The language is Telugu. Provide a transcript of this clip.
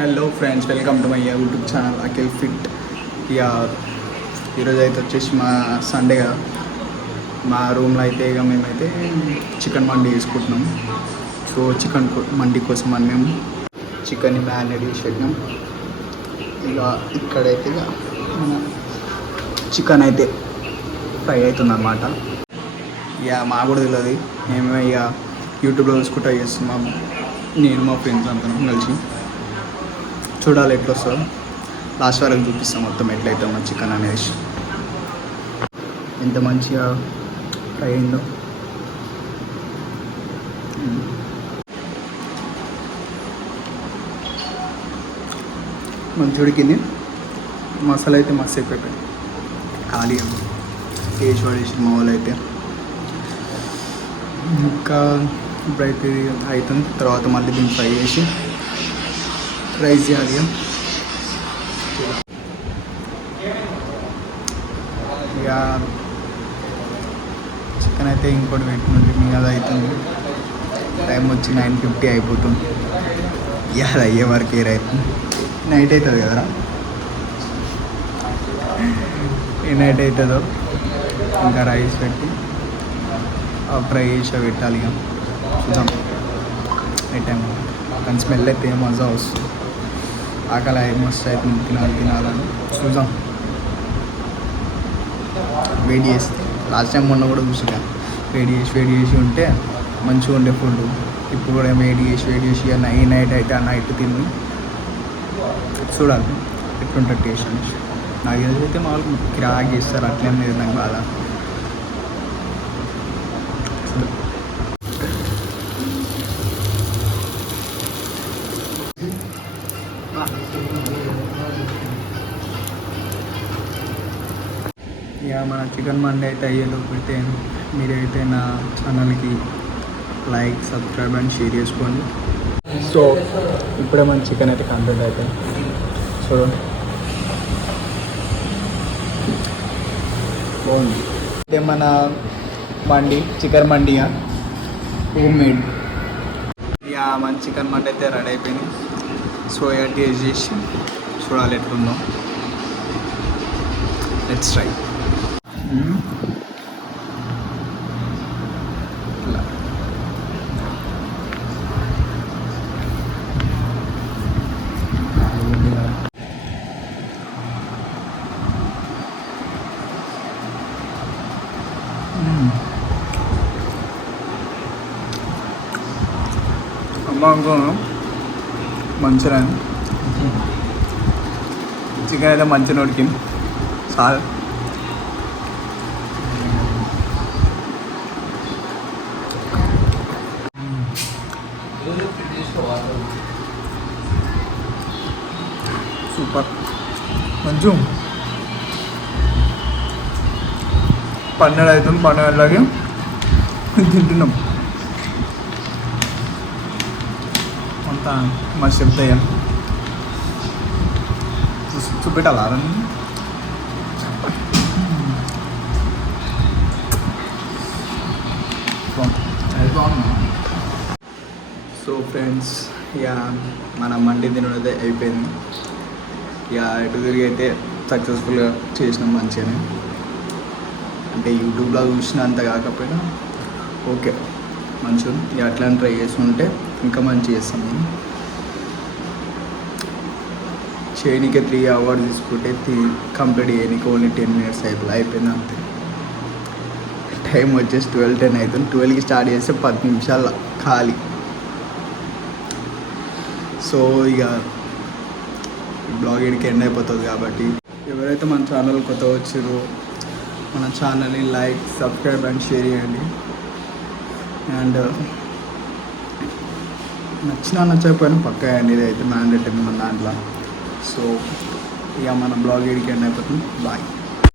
Hello friends, welcome to my YouTube channel Akhil fit. ఇక ఈరోజు అయితే వచ్చేసి మా సండే కదా, మా రూమ్లో అయితే ఇక మేమైతే చికెన్ మండి తీసుకుంటున్నాం. సో చికెన్ మండి కోసం అని మేము చికెన్ని మ్యారినేట్ చేసి పెట్టినాం. ఇక ఇక్కడైతే ఇక మన చికెన్ అయితే ఫ్రై అవుతుంది అన్నమాట. ఇక మాకు కూడా తెలియదు, మేము ఇక యూట్యూబ్లో చూసుకుంటూ చేస్తున్నాం. నేను మా ఫ్రెండ్స్ అంతా కలిసి చూడాలి ఎట్లా వస్తుందో. లాస్ట్ వరకు చూపిస్తాం మొత్తం ఎట్లయితే మన చికెన్ అనేసి ఎంత మంచిగా ఫ్రై అయిందో. మంచి ఉడికింది. మసాలా అయితే మస్తు అయిపోయింది. ఖాళీగా టేస్ట్ పడేసి మా వాళ్ళు అయితే ఇంకా ఇప్పుడైతే అవుతుంది. తర్వాత మళ్ళీ దీన్ని ఫ్రై చేసి రైస్ చేయాలి. ఇక చికెన్ అయితే ఇంకోటి పెట్టుకుంటే మీ అది అవుతుంది. టైం వచ్చి 9:50 అయిపోతుంది. ఇక అది అయ్యే వరకు అవుతుంది. నైట్ అవుతుంది కదరా, ఏ నైట్ అవుతుందో. ఇంకా రైస్ పెట్టి ఫ్రై చేసి పెట్టాలి. ఇక చూద్దాం ఏ టైం. కానీ స్మెల్ అయితే మజా వస్తుంది. ఆకలి మస్తు అవుతుంది, తినాలని చూద్దాం. వేడి చేస్తే లాస్ట్ టైం మొన్న కూడా చూసినా వేడి చేసి ఉంటే మంచిగా ఉండే ఫుడ్. ఇప్పుడు కూడా వేడి చేసి ఈ నైట్ అయితే ఆ నైట్ తిని చూడాలి ఎట్లుంటుంది టేస్ట్ అనేసి. నాకు ఏదైతే మామూలు కిరాక్ చేస్తారు, అట్లేం లేదు నాకు బాధ. ఇక మన చికెన్ మండి అయితే అయ్యేలోపు అయితే మీరైతే నా ఛానల్కి లైక్, సబ్స్క్రైబ్ అండ్ షేర్ చేసుకోండి. సో ఇప్పుడే మన చికెన్ అయితే కంప్లీట్ అవుతుంది. సో బాగుంది. అయితే మన మండి చికెన్ మండి హోమ్ మేడ్. ఇక మన చికెన్ మండి అయితే రెడీ అయిపోయింది. సో ఇక టేస్ట్ చేసి చూడాలి ఎట్లుందో. Let's try. అమ్మ మంచిగా చికెన్ అయితే మంచిగా ఉడికింది. చాలు. సూపర్. మంచిగా 12 అవుతుంది. 12 తింటున్నాం. అంతా మస్తు చెప్తాయి. చూపెట్టాలా? సో ఫ్రెండ్స్, ఇక మన మండి తినడం అయిపోయింది. ఇక ఎటు తిరిగి అయితే సక్సెస్ఫుల్గా చేసినాం మంచిగానే. అంటే యూట్యూబ్లో చూసినంత కాకపోయినా ఓకే మంచిగా. ఇక అట్లా ట్రై చేస్తుంటే ఇంకా మంచిగా చేస్తాం. నేను చేయనికే 3 hours తీసుకుంటే కంప్లీట్ చేయడానికి ఓన్లీ 10 minutes అయిపోయింది అంతే. టైం వచ్చేసి 12:10 అవుతుంది. 12కి స్టార్ట్ చేస్తే 10 నిమిషాల ఖాళీ. సో ఇక బ్లాగ్ ఇక్కడికి ఎండ్ అయిపోతుంది. కాబట్టి ఎవరైతే మన ఛానల్ కొత్త వచ్చారో మన ఛానల్ని లైక్, సబ్స్క్రైబ్ అండ్ షేర్ చేయండి. అండ్ నచ్చకపోయినా పక్కా అండి, ఇది అయితే మ్యాండేటరీ మన దాంట్లో. సో ఇక మన బ్లాగ్ ఇక్కడికి ఎండ్ అయిపోతుంది. బాయ్.